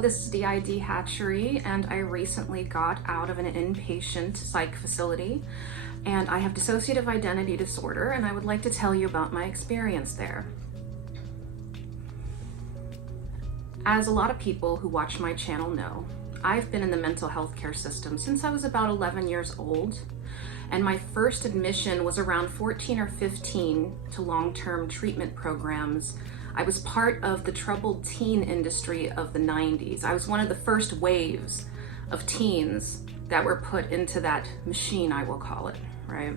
This is DID Hatchery, and I recently got out of an inpatient psych facility, and I have dissociative identity disorder, and I would like to tell you about my experience there. As a lot of people who watch my channel know, I've been in the mental health care system since I was about 11 years old, and my first admission was around 14 or 15 to long-term treatment programs. I was part of the troubled teen industry of the 90s. I was one of the first waves of teens that were put into that machine, I will call it, right?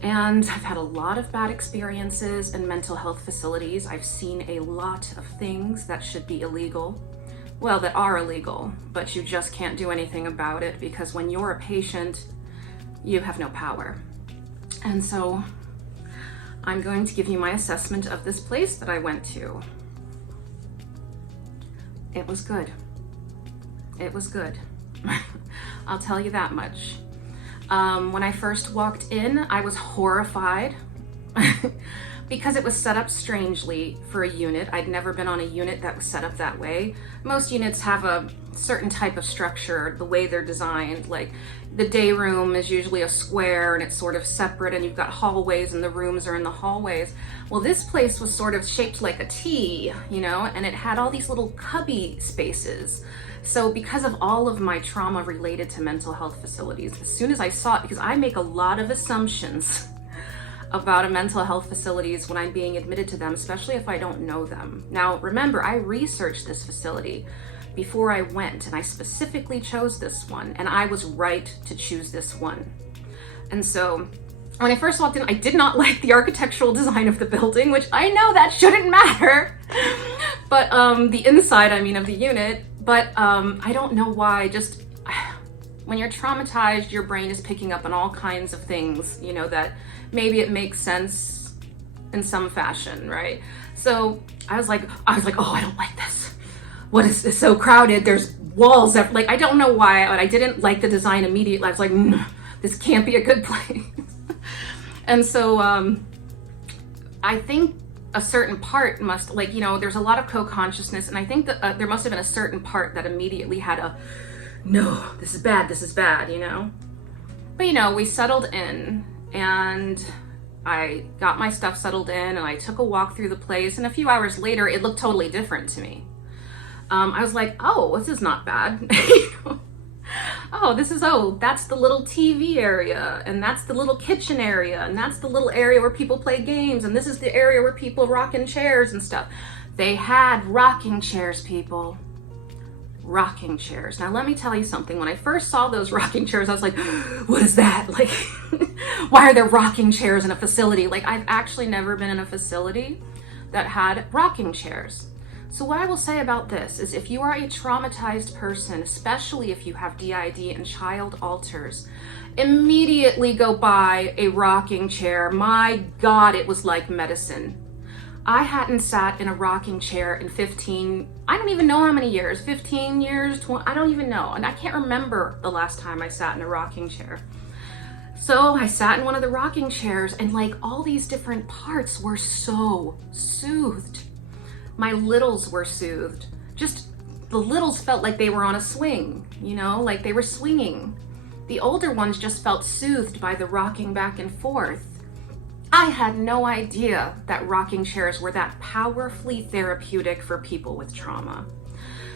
And I've had a lot of bad experiences in mental health facilities. I've seen a lot of things that should be illegal, well, that are illegal, but you just can't do anything about it because when you're a patient, you have no power. And so I'm going to give you my assessment of this place that I went to. It was good. It was good. I'll tell you that much. When I first walked in, I was horrified because it was set up strangely for a unit. I'd never been on a unit that was set up that way. Most units have a certain type of structure, the way they're designed. Like the day room is usually a square and it's sort of separate, and you've got hallways and the rooms are in the hallways. Well, this place was sort of shaped like a T, you know, and it had all these little cubby spaces. So because of all of my trauma related to mental health facilities, as soon as I saw it, because I make a lot of assumptions about a mental health facilities when I'm being admitted to them, especially if I don't know them. Now, remember, I researched this facility before I went, and I specifically chose this one, and I was right to choose this one. And so when I first walked in, I did not like the architectural design of the building, which I know that shouldn't matter, but the inside, I mean, of the unit, but I don't know why. Just when you're traumatized, your brain is picking up on all kinds of things, you know, that maybe it makes sense in some fashion, right? So I was like, oh, I don't like this. What is this? So crowded. There's walls that, like, I don't know why, but I didn't like the design immediately. I was like, no, this can't be a good place. And so I think a certain part must, like, you know, there's a lot of co-consciousness, and I think that there must have been a certain part that immediately had a, no, this is bad, you know? But, you know, we settled in, and I got my stuff settled in, and I took a walk through the place, and a few hours later, it looked totally different to me. I was like, oh, this is not bad. Oh, that's the little TV area, and that's the little kitchen area, and that's the little area where people play games, and this is the area where people rock in chairs and stuff. They had rocking chairs, people. Rocking chairs. Now, let me tell you something. When I first saw those rocking chairs, I was like, what is that? Like, why are there rocking chairs in a facility? Like, I've actually never been in a facility that had rocking chairs. So what I will say about this is, if you are a traumatized person, especially if you have DID and child alters, immediately go buy a rocking chair. My God, it was like medicine. I hadn't sat in a rocking chair in 15, I don't even know how many years, 15 years, 20, I don't even know. And I can't remember the last time I sat in a rocking chair. So I sat in one of the rocking chairs, and like all these different parts were so soothed. My littles were soothed. Just the littles felt like they were on a swing, you know, like they were swinging. The older ones just felt soothed by the rocking back and forth. I had no idea that rocking chairs were that powerfully therapeutic for people with trauma.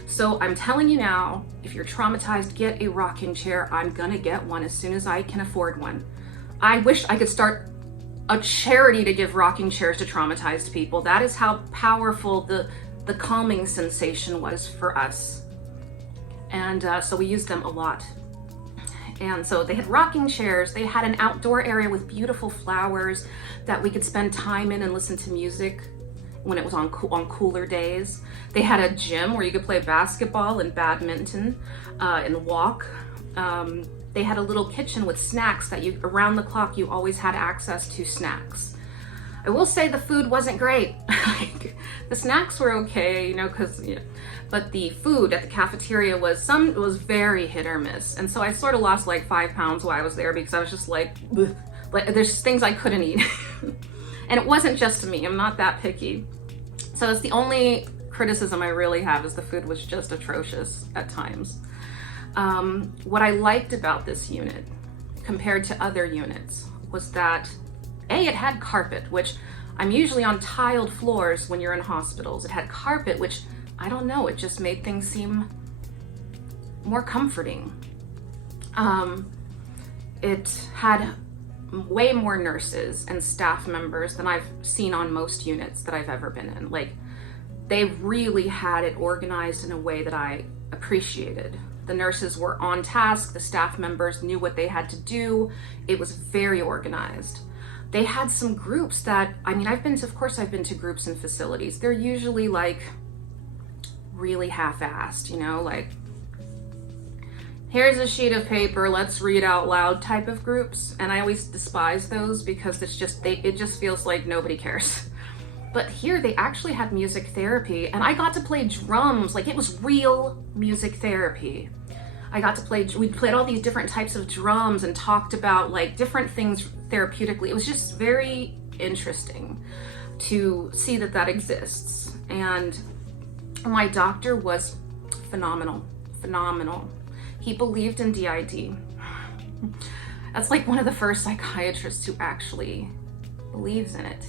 So I'm telling you now, if you're traumatized, get a rocking chair. I'm gonna get one as soon as I can afford one. I wish I could start a charity to give rocking chairs to traumatized people. That is how powerful the calming sensation was for us. And so we used them a lot. And so they had rocking chairs. They had an outdoor area with beautiful flowers that we could spend time in and listen to music when it was on cooler days. They had a gym where you could play basketball and badminton and walk. they had a little kitchen with snacks that you, around the clock, you always had access to snacks. I will say the food wasn't great. Like, the snacks were okay, you know, but the food at the cafeteria was very hit or miss. And so I sort of lost like 5 pounds while I was there, because I was just like there's things I couldn't eat. And it wasn't just me, I'm not that picky. So it's the only criticism I really have, is the food was just atrocious at times. What I liked about this unit compared to other units was that, it had carpet, which I'm usually on tiled floors when you're in hospitals. It had carpet, which, I don't know, it just made things seem more comforting. It had way more nurses and staff members than I've seen on most units that I've ever been in. Like, they really had it organized in a way that I appreciated. The nurses were on task, the staff members knew what they had to do. It was very organized. They had some groups that, I mean, I've been to groups and facilities. They're usually like really half-assed, you know, like, here's a sheet of paper, let's read out loud type of groups. And I always despise those, because it's just, it just feels like nobody cares. But here they actually had music therapy, and I got to play drums. Like, it was real music therapy. I got to play, we played all these different types of drums and talked about like different things therapeutically. It was just very interesting to see that that exists. And my doctor was phenomenal. He believed in DID. That's like one of the first psychiatrists who actually believes in it.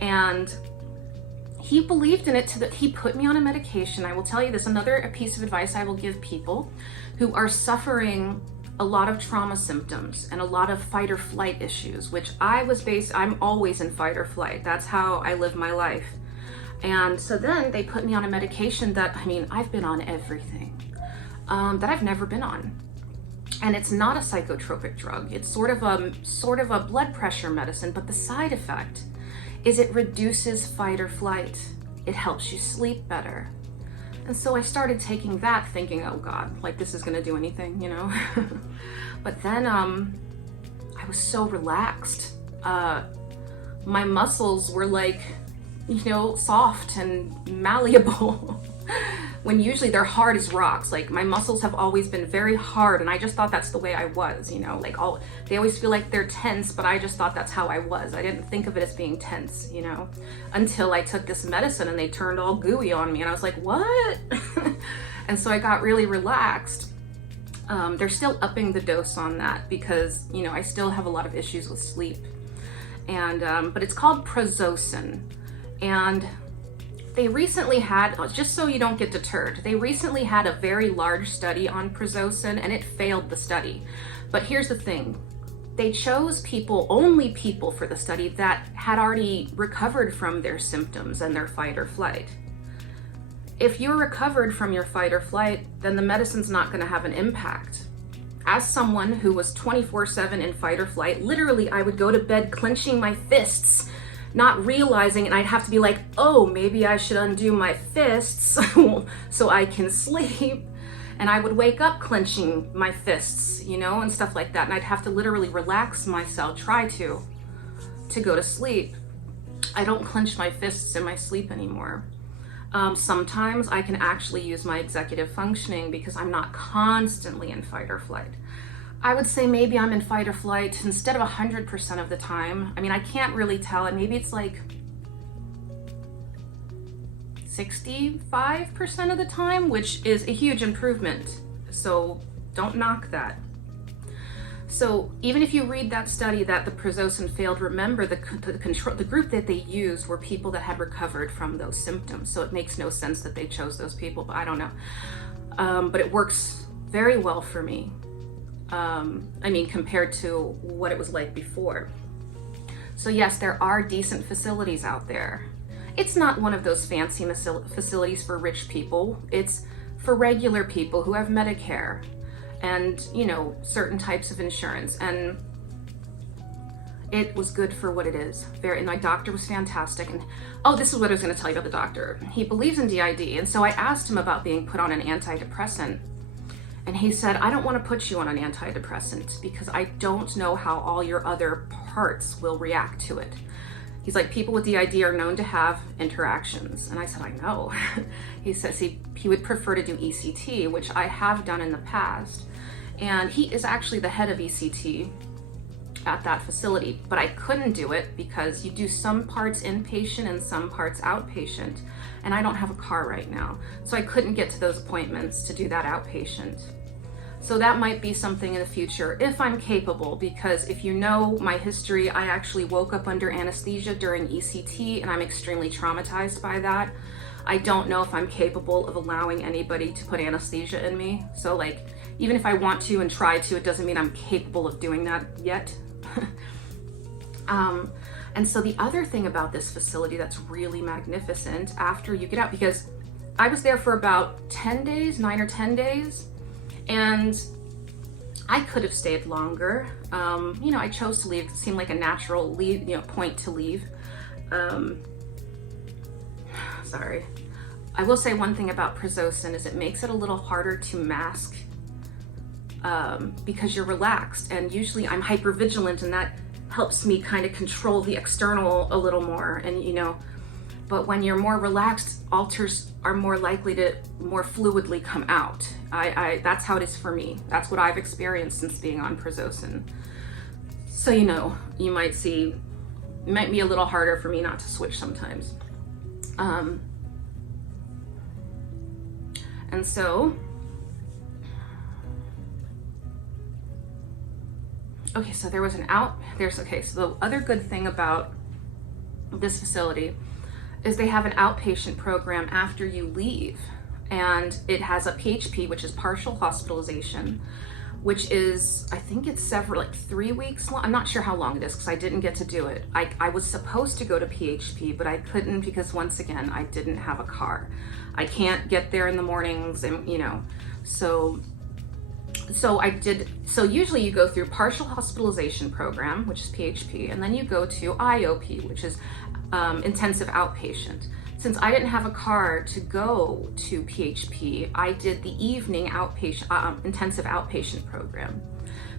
And he believed in it he put me on a medication. I will tell you this, another piece of advice I will give people who are suffering a lot of trauma symptoms and a lot of fight or flight issues, which I'm always in fight or flight. That's how I live my life. And so then they put me on a medication that, I mean, I've been on everything that I've never been on. And it's not a psychotropic drug. It's sort of a blood pressure medicine, but the side effect is it reduces fight or flight. It helps you sleep better. And so I started taking that thinking, oh God, like this is gonna do anything, you know? But then I was so relaxed. My muscles were like, you know, soft and malleable. When usually they're hard as rocks. Like, my muscles have always been very hard, and I just thought that's the way I was, you know, like they always feel like they're tense, but I just thought that's how I was. I didn't think of it as being tense, you know, until I took this medicine and they turned all gooey on me, and I was like, what? And so I got really relaxed. They're still upping the dose on that because, you know, I still have a lot of issues with sleep. And, but it's called Prazosin. And they recently had, just so you don't get deterred, they recently had a very large study on Prazosin, and it failed the study. But here's the thing. They chose only people for the study that had already recovered from their symptoms and their fight or flight. If you're recovered from your fight or flight, then the medicine's not going to have an impact. As someone who was 24/7 in fight or flight, literally I would go to bed clenching my fists, not realizing, and I'd have to be like, oh, maybe I should undo my fists so I can sleep. And I would wake up clenching my fists, you know, and stuff like that. And I'd have to literally relax myself, try to go to sleep. I don't clench my fists in my sleep anymore. Sometimes I can actually use my executive functioning because I'm not constantly in fight or flight. I would say maybe I'm in fight or flight instead of 100% of the time. I mean, I can't really tell, and maybe it's like 65% of the time, which is a huge improvement. So don't knock that. So even if you read that study that the Prazosin failed, remember the group that they used were people that had recovered from those symptoms. So it makes no sense that they chose those people, but I don't know. But it works very well for me. I mean, compared to what it was like before. So yes, there are decent facilities out there. It's not one of those fancy facilities for rich people. It's for regular people who have Medicare and, you know, certain types of insurance. And it was good for what it is. And my doctor was fantastic. And oh, this is what I was going to tell you about the doctor. He believes in DID. And so I asked him about being put on an antidepressant. And he said, I don't want to put you on an antidepressant because I don't know how all your other parts will react to it. He's like, people with DID are known to have interactions. And I said, I know. He says he would prefer to do ECT, which I have done in the past. And he is actually the head of ECT at that facility, but I couldn't do it because you do some parts inpatient and some parts outpatient, and I don't have a car right now. So I couldn't get to those appointments to do that outpatient. So that might be something in the future if I'm capable, because if you know my history, I actually woke up under anesthesia during ECT and I'm extremely traumatized by that. I don't know if I'm capable of allowing anybody to put anesthesia in me. So like, even if I want to and try to, it doesn't mean I'm capable of doing that yet. And so the other thing about this facility that's really magnificent after you get out, because I was there for about 10 days, 9 or 10 days, and I could have stayed longer. You know, I chose to leave. It seemed like a natural leave, you know, point to leave. Sorry. I will say one thing about Prazosin is it makes it a little harder to mask because you're relaxed, and usually I'm hypervigilant, and that helps me kind of control the external a little more. And you know, but when you're more relaxed, alters are more likely to more fluidly come out. That's how it is for me. That's what I've experienced since being on Prazosin. So you know, you might see, it might be a little harder for me not to switch sometimes. And so, okay, so there was so the other good thing about this facility is they have an outpatient program after you leave, and it has a PHP, which is partial hospitalization, which is, I think it's like 3 weeks long. I'm not sure how long it is because I didn't get to do it. I was supposed to go to PHP, but I couldn't because once again, I didn't have a car. I can't get there in the mornings, and you know, so usually you go through partial hospitalization program, which is PHP, and then you go to IOP, which is intensive outpatient. Since I didn't have a car to go to PHP, I did the evening outpatient, intensive outpatient program.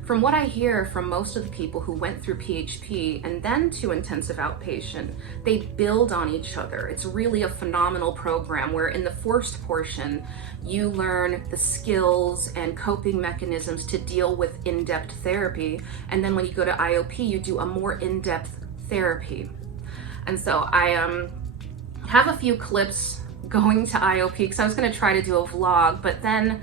From what I hear from most of the people who went through PHP and then to intensive outpatient, they build on each other. It's really a phenomenal program where in the first portion, you learn the skills and coping mechanisms to deal with in-depth therapy. And then when you go to IOP, you do a more in-depth therapy. And so I have a few clips going to IOP because I was going to try to do a vlog, but then,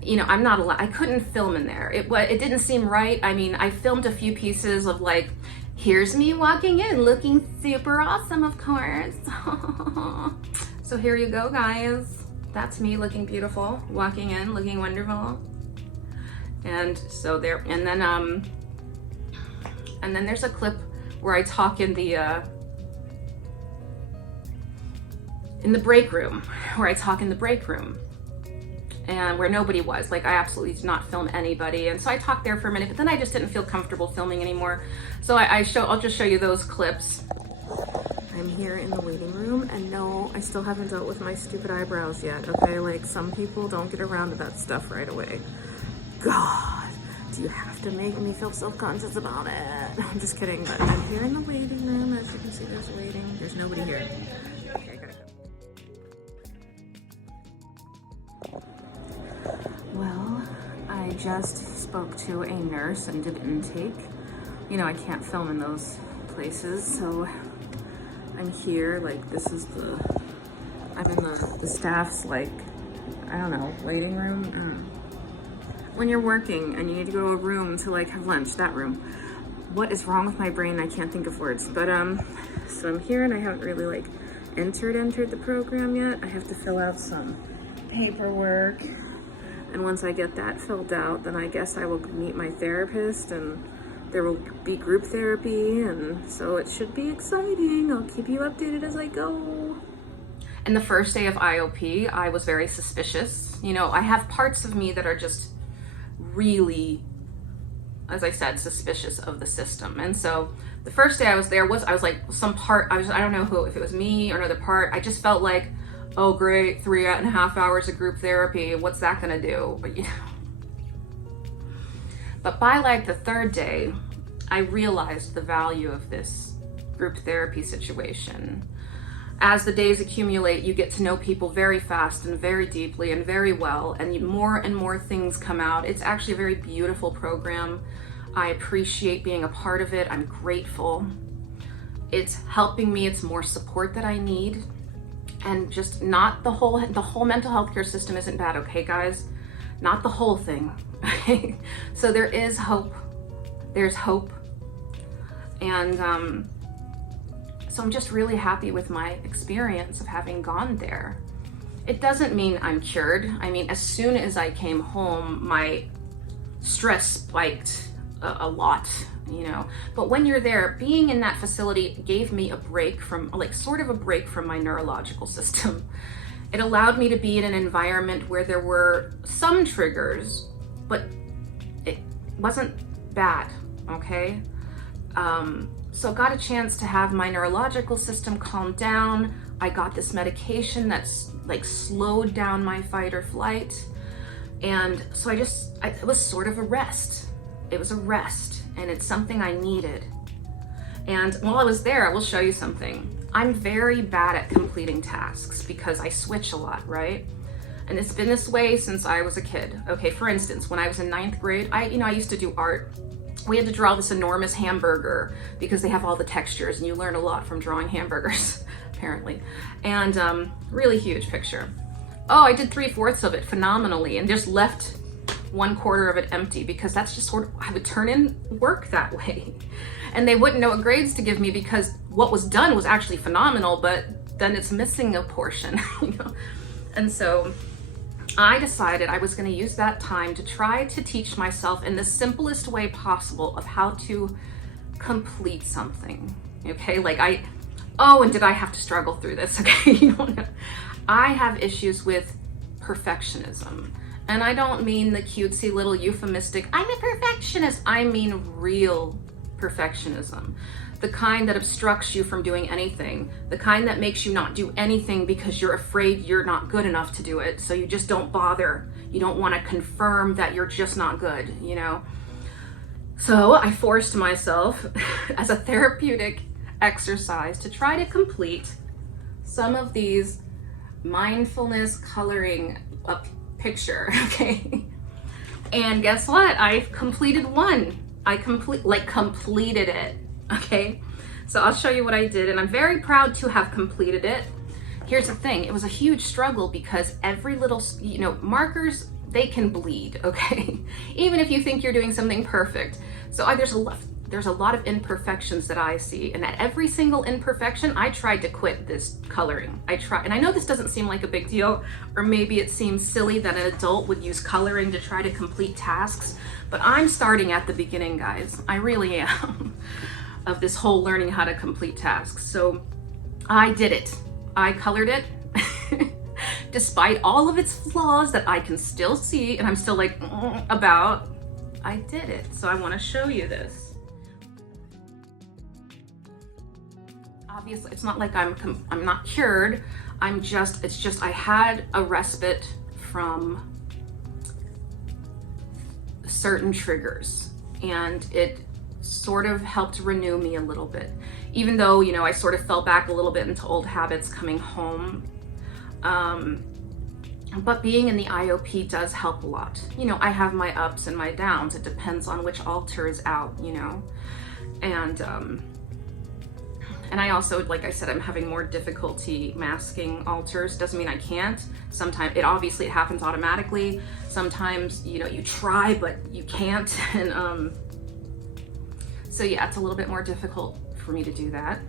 you know, I'm not allowed, I couldn't film in there. It didn't seem right. I mean, I filmed a few pieces of like, here's me walking in looking super awesome, of course. So here you go, guys. That's me looking beautiful, walking in, looking wonderful. And so there, and then there's a clip where I talk in the break room, and where nobody was. Like, I absolutely did not film anybody. And so I talked there for a minute, but then I just didn't feel comfortable filming anymore. So I'll just show you those clips. I'm here in the waiting room, and no, I still haven't dealt with my stupid eyebrows yet, okay? Like, some people don't get around to that stuff right away. God, do you have to make me feel self-conscious about it? I'm just kidding, but I'm here in the waiting room. As you can see, there's waiting. There's nobody here. Okay, I gotta go. Well, I just spoke to a nurse and did intake. You know, I can't film in those places, so I'm here, like, this is I'm in the staff's, like, I don't know, waiting room. When you're working and you need to go to a room to, like, have lunch, that room. What is wrong with my brain? I can't think of words. But, so I'm here and I haven't really, like, entered the program yet. I have to fill out some paperwork. And once I get that filled out, then I guess I will meet my therapist, and there will be group therapy, and so it should be exciting. I'll keep you updated as I go. And the first day of IOP, I was very suspicious. You know, I have parts of me that are just really, as I said, suspicious of the system. And so the first day I was there, I was like, some part, I don't know if it was me or another part. I just felt like, oh great, 3.5 hours of group therapy, what's that gonna do? But you know, But by like the third day, I realized the value of this group therapy situation. As the days accumulate, you get to know people very fast and very deeply and very well, and more things come out. It's actually a very beautiful program. I appreciate being a part of it. I'm grateful. It's helping me. It's more support that I need. And just not the whole mental health care system isn't bad, okay, guys? Not the whole thing. So there is hope. There's hope. And so I'm just really happy with my experience of having gone there. It doesn't mean I'm cured. I mean, as soon as I came home, my stress spiked a lot, you know. But when you're there, being in that facility gave me a break from, like, sort of a break from my neurological system. It allowed me to be in an environment where there were some triggers, but it wasn't bad, okay? So got a chance to have my neurological system calm down. I got this medication that's like slowed down my fight or flight. And so it was sort of a rest. It was a rest, and it's something I needed. And while I was there, I will show you something. I'm very bad at completing tasks because I switch a lot, right? And it's been this way since I was a kid. Okay, for instance, when I was in 9th grade, I used to do art. We had to draw this enormous hamburger because they have all the textures, and you learn a lot from drawing hamburgers, apparently. And really huge picture. Oh, I did 3/4 of it phenomenally and just left 1/4 of it empty because that's just sort of, I would turn in work that way. And they wouldn't know what grades to give me because what was done was actually phenomenal, but then it's missing a portion, you know? And so I decided I was going to use that time to try to teach myself in the simplest way possible of how to complete something. Okay, like and did I have to struggle through this? Okay, you don't know. I have issues with perfectionism. And I don't mean the cutesy little euphemistic, I'm a perfectionist. I mean real perfectionism. The kind that obstructs you from doing anything, the kind that makes you not do anything because you're afraid you're not good enough to do it, so you just don't bother. You don't want to confirm that you're just not good, you know? So I forced myself as a therapeutic exercise to try to complete some of these mindfulness coloring a picture, okay? And guess what? I've completed one. I completed it. Okay, so I'll show you what I did, and I'm very proud to have completed it. Here's the thing, it was a huge struggle because every little, you know, markers, they can bleed, okay? Even if you think you're doing something perfect. So there's a lot of imperfections that I see, and at every single imperfection, I tried to quit this coloring. And I know this doesn't seem like a big deal, or maybe it seems silly that an adult would use coloring to try to complete tasks, but I'm starting at the beginning, guys. I really am. Of this whole learning how to complete tasks. So I did it. I colored it despite all of its flaws that I can still see and I'm still like about. I did it. So I want to show you this. Obviously, it's not like I'm not cured. It's just I had a respite from certain triggers, and it sort of helped renew me a little bit, even though, you know, I sort of fell back a little bit into old habits coming home. But being in the IOP does help a lot. You know, I have my ups and my downs. It depends on which altar is out, you know. And I also, like I said, I'm having more difficulty masking altars. Doesn't mean I can't. Sometimes it obviously happens automatically. Sometimes, you know, you try, but you can't. And so yeah, it's a little bit more difficult for me to do that.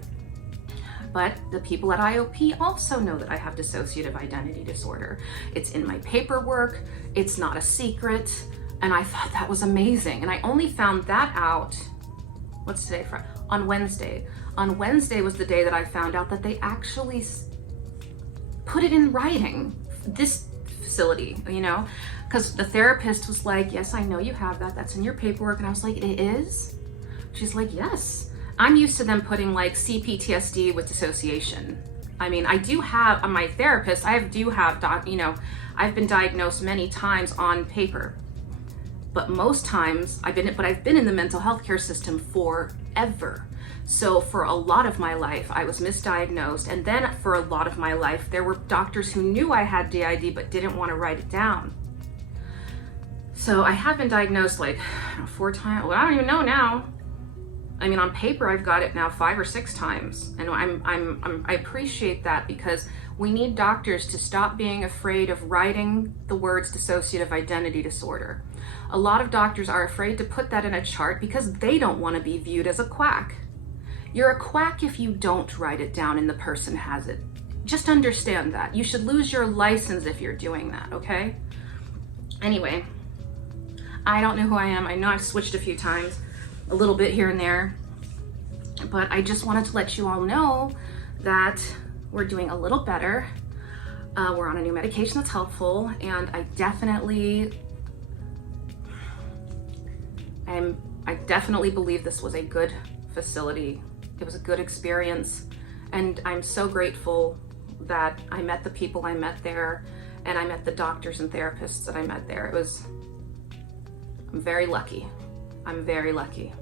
But the people at IOP also know that I have dissociative identity disorder. It's in my paperwork, it's not a secret, and I thought that was amazing. And I only found that out, what's today, on Wednesday. On Wednesday was the day that I found out that they actually put it in writing, this facility, you know? Because the therapist was like, yes, I know you have that, that's in your paperwork. And I was like, it is? She's like, yes. I'm used to them putting like CPTSD with dissociation. I mean, I do have, my therapist, you know, I've been diagnosed many times on paper. But most times I've been in the mental health care system forever. So for a lot of my life, I was misdiagnosed. And then for a lot of my life, there were doctors who knew I had DID but didn't want to write it down. So I have been diagnosed like 4 times. Well, I don't even know now. I mean, on paper, I've got it now 5 or 6 times. And I appreciate that, because we need doctors to stop being afraid of writing the words dissociative identity disorder. A lot of doctors are afraid to put that in a chart because they don't want to be viewed as a quack. You're a quack if you don't write it down and the person has it. Just understand that. You should lose your license if you're doing that, okay? Anyway, I don't know who I am. I know I've switched a few times, a little bit here and there, but I just wanted to let you all know that we're doing a little better. We're on a new medication that's helpful, and I definitely believe this was a good facility. It was a good experience, and I'm so grateful that I met the people I met there, and I met the doctors and therapists that I met there. I'm very lucky. I'm very lucky.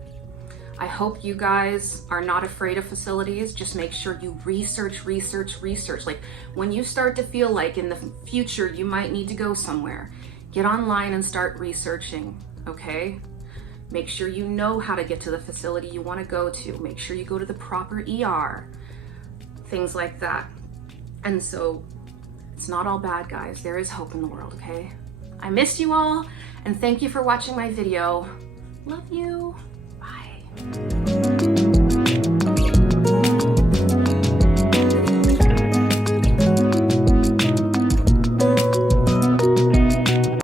I hope you guys are not afraid of facilities. Just make sure you research. Like, when you start to feel like in the future you might need to go somewhere, get online and start researching, okay? Make sure you know how to get to the facility you want to go to. Make sure you go to the proper ER, things like that. And so it's not all bad, guys. There is hope in the world, okay? I missed you all, and thank you for watching my video. Love you. Bye.